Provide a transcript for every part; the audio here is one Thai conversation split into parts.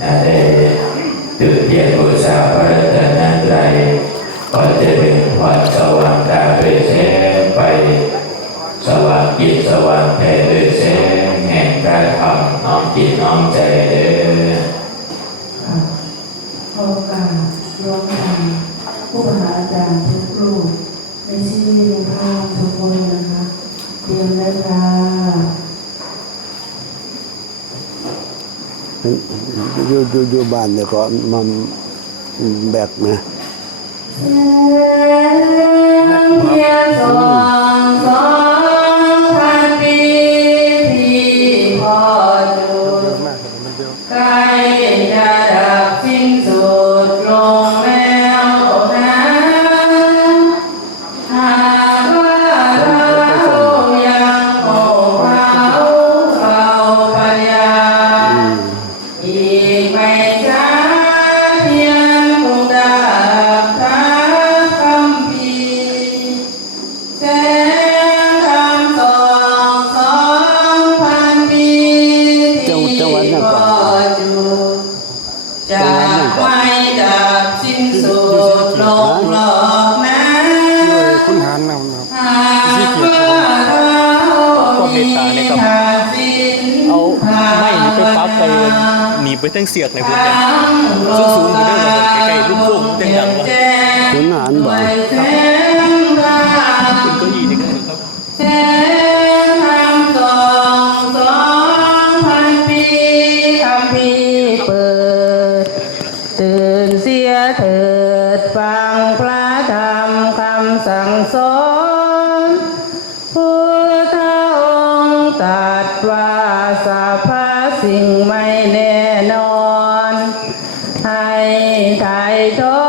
เด้ตื่นเตียนบูชาพระรัตนตรัก็จะเป็นวัมสว่างตาเปแสไป สว่างจิตสว่างใจโดยแสแห่งกาะธรรมน้อมจิตน้อมใจเด้อโอกาสรวมกันผู้มหาอาจารย์ทุกรูปในชื่อในภาพทุกคนนะคะเตรียมได้ค่ะ อยู่อยู่อยู่บ้านเนี่ยก็มาแบกนะ Yeah. านเอครับที่เกียรติก็เมตตาในี่ยครับเอาไม่ไปปั๊บไปหนีไปตั้งเสียกในพื้นที่สูงสูงอยู่ด้วยครับใกล้ๆลูกพุ่งเต็มดังครับคุณหานบ่ครับเป็นเก้าอี้นี่ก็ครับ ไทยโต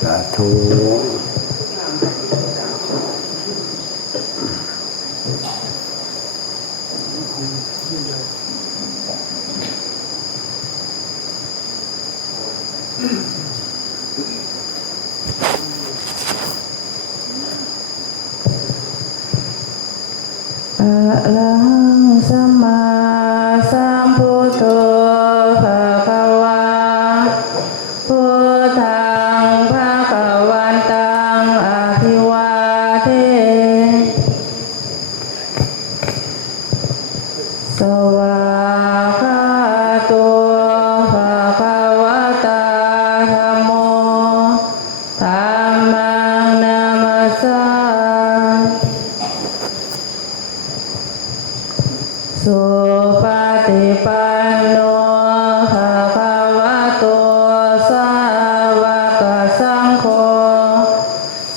สาธุสาธุอะระหังสัมมา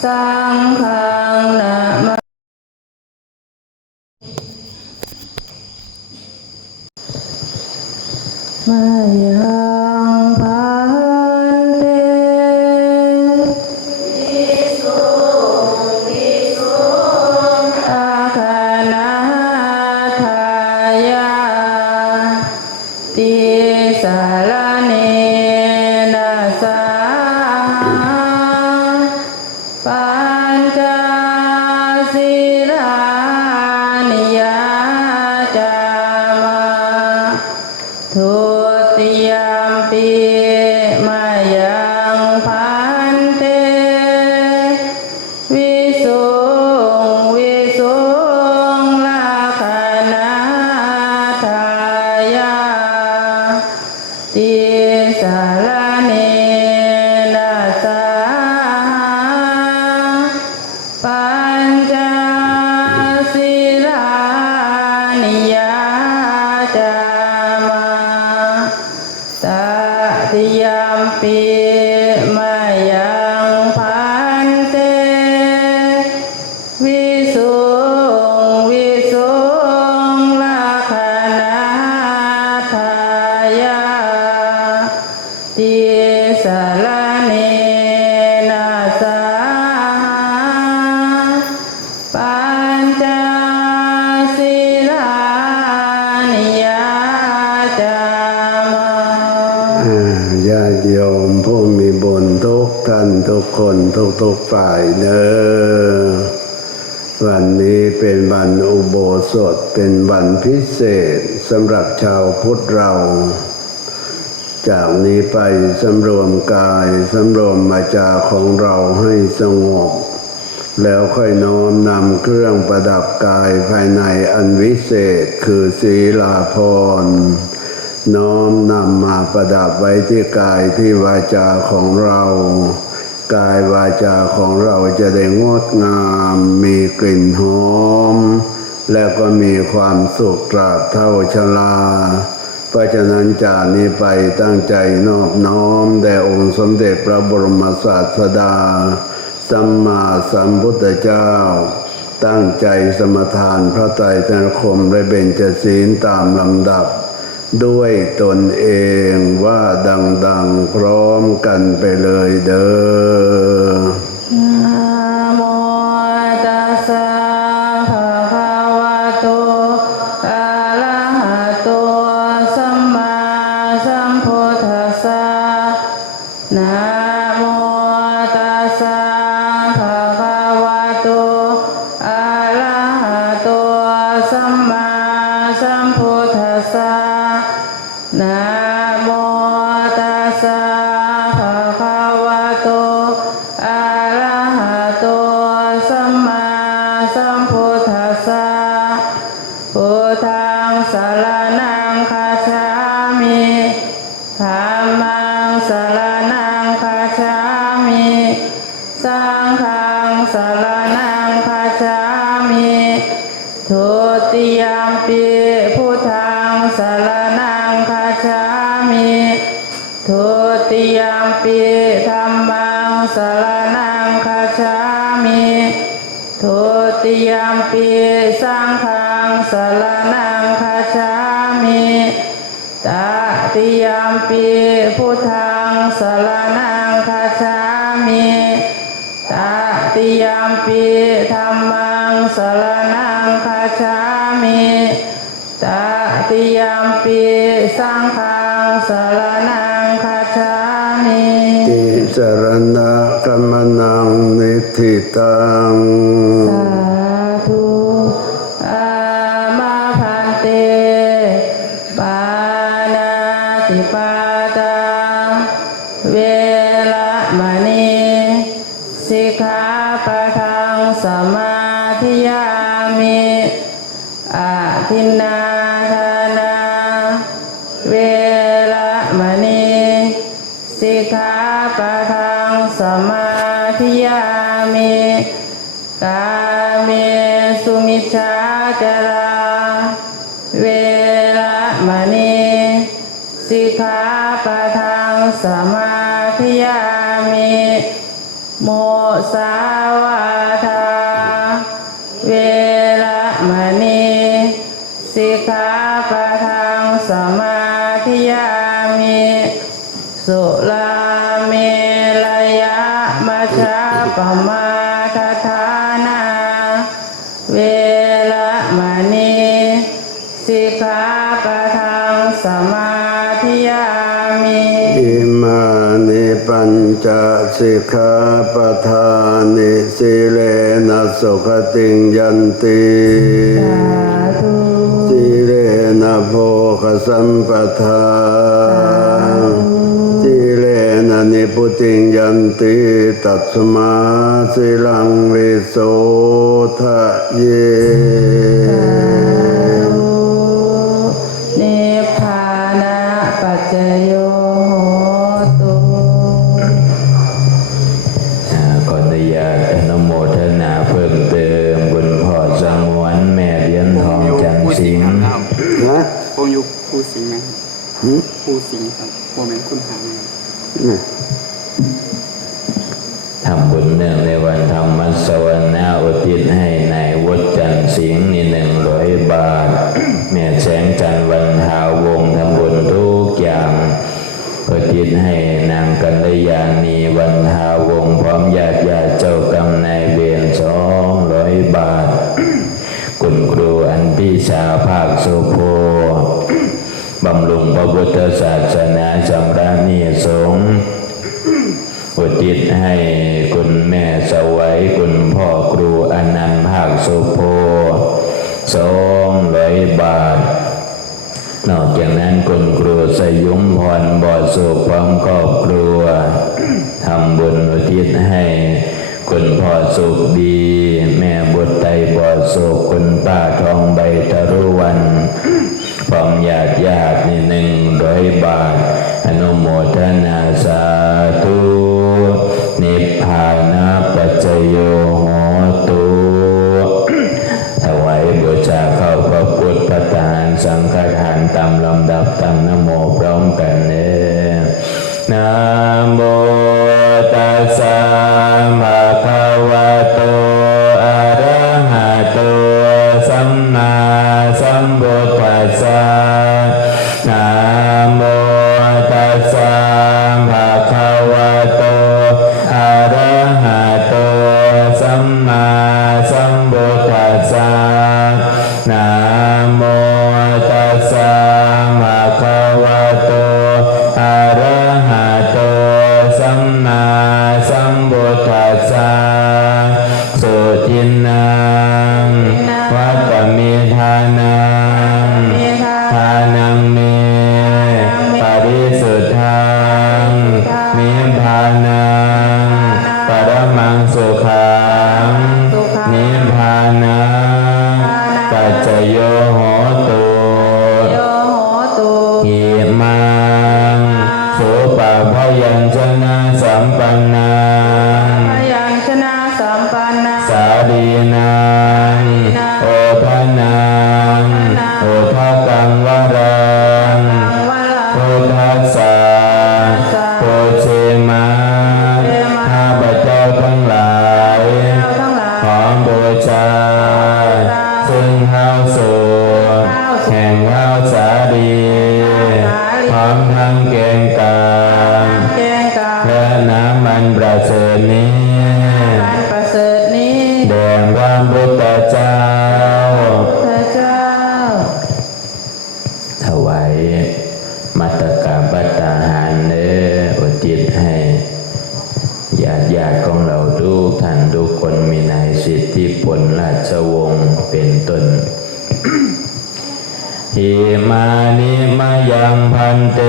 สังฆัง ม สารเนนะสาปัญจศีลานิยาจามาอ่าญาติโยมผู้มีบุญทุกท่านทุกคนทุกทุกฝ่ายเนอวันนี้เป็นวันอุโบสถเป็นวันพิเศษสำหรับชาวพุทธเรา จากนี้ไปสำรวมกายสำรวมมาจาของเราให้สงบ แล้วค่อยน้อมนำเครื่องประดับกายภายในอันวิเศษคือศีลาภรน้อมนำมาประดับไว้ที่กายที่วาจาของเรา กายวาจาของเราจะได้งดงามมีกลิ่นหอม และก็มีความสุขตราบเท่าชรา เพราะฉะนั้นจากนี้ไปตั้งใจนอบน้อมแด่องค์สมเด็จพระบรมศาสดา สัมมาสัมพุทธเจ้า ตั้งใจสมทานพระไตรตรคมและเบญจศีลตามลำดับ ด้วยตนเองว่าดังๆพร้อมกันไปเลยเด้อ ธังสานังคาชามิธัมมังสานังคาชามิสังฆังสานังคาชามิทุติยมปีพุทธังสานังคาชามิทุติยมปีธรรมังสานังคาชามิทุติยมปีสังฆังสานังคา มิตติยามปีพุทธังสรนังคาชามิตาติยามปีธรรมังสรนังคาชามิตาติยามปีสังฆังสรนังคาชามิจารณะกรรมนังนิทิตัง ปะทังสมาธิยามิกาเมสุมิชาจาราเวระมณีสิกขาปะทังสมาธิยามิโมสา ปมาทฐานาเวละมณีสิกขาปะทังสมาธิยามิอิมานิปัญจสิกขาปทานิสิเลนะสุขติงยันติสาธุสิเลนะโภคสัมปทา นะนิพุติงยันติตัสมาสิลังวิโสทะเยนิพพานะปัจจโยโหตุอ่าขออนุญาตอนุโมทนาเพิ่มเติมบุญพ่อสงวนแม่เหรียญทองจันทร์สิงห์ครับนะผมอยู่ภูสิงห์นะครับหืมภูสิงห์ครับผมเป็นคุณหางครับนี่ทำบุญ เนื่องในวันธรรมสวนาอุทิศให้ในวัดจันทร์สิงห์นี่หนึ่งร้อยบาทแม่แสงจันทร์วันหาวงทำบุญทุกอย่างอุทิศให้นางกัลยาณีวันหาวงพร้อมญาติญาติเจ้ากรรมนายเวรสองร้อยบาท คุณครูอันพิชาภาคโสโพบำรุงพระพุทธศาสนาจำรานีสงฆ์ อุทิศให้คุณแม่สวัยคุณพ่อครูอนันต์ภาคโสโพสองร้อยบาท นอกจากนั้นคุณครูสยุมพรบอดสุขพร้อมครอบครัวทำบุญอุทิศให้คุณพ่อสุขดี แม่บุตรไตบอดสุขคุณป้าทองใบตะรุวันพร้อมญาติญาตินี่หนึ่งร้อยบาทอนุโมทนาสาธุ โยโหตุถวายบูชาเข้าพระพุทธพระทานสังฆทานตามลำดับตามนโมพร้อมกันเนนะโมตัสสะ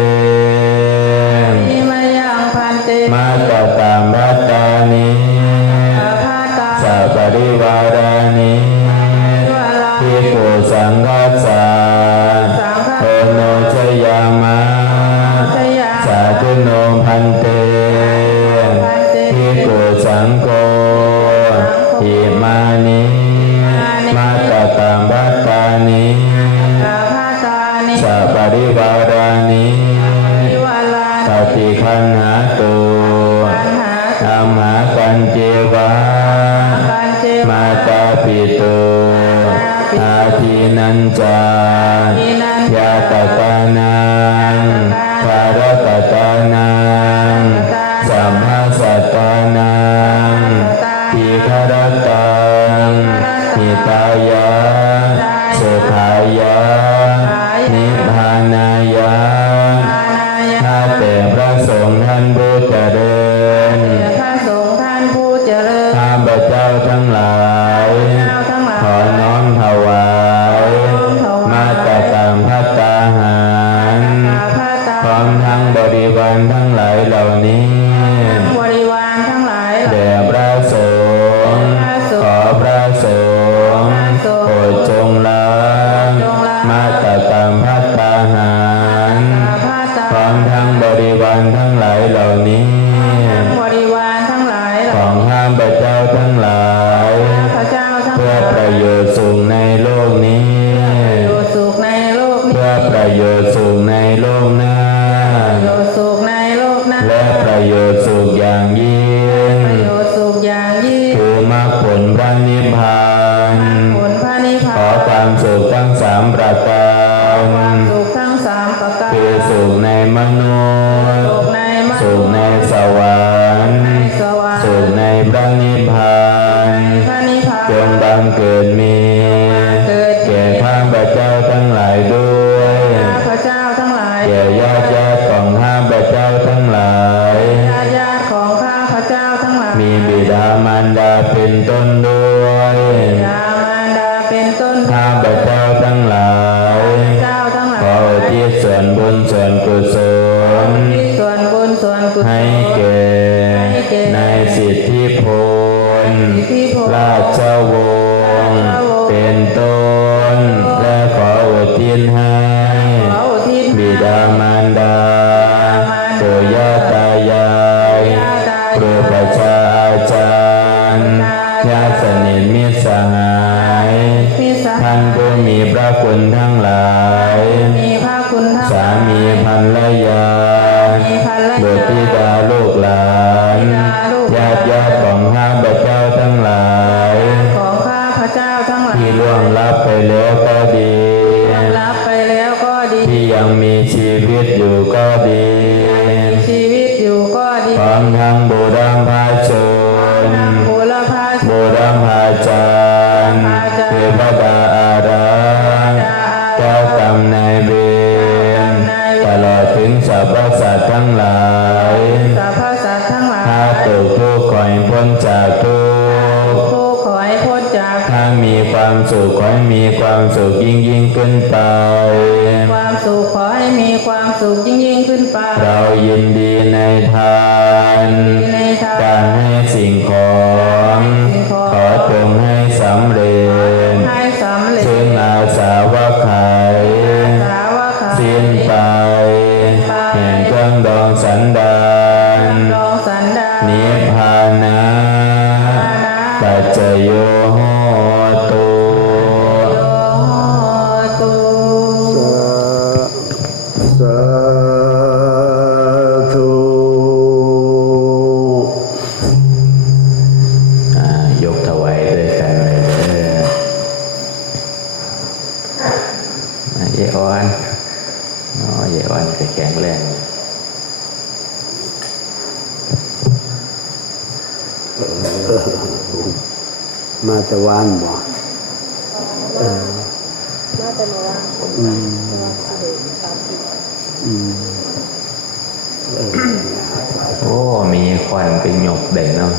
Música ทีนันจายาตตานังภารตตา ดานนิพพา อืมอืมโอ้มีควันเป็นหยกเด่นเนาะ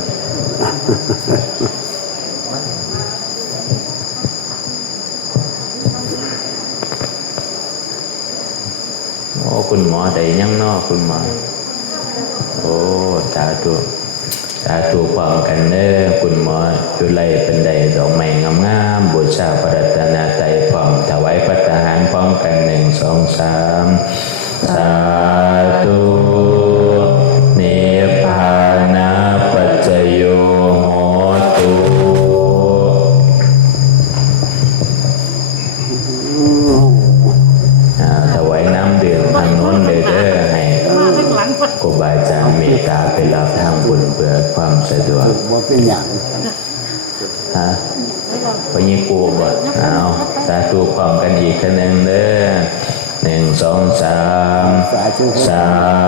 โอ้คุณหมอแด่ยังนอคุณหมอ โอ้สาธุสาธุความกันเด้อคุณหมอดุไล Sa. So.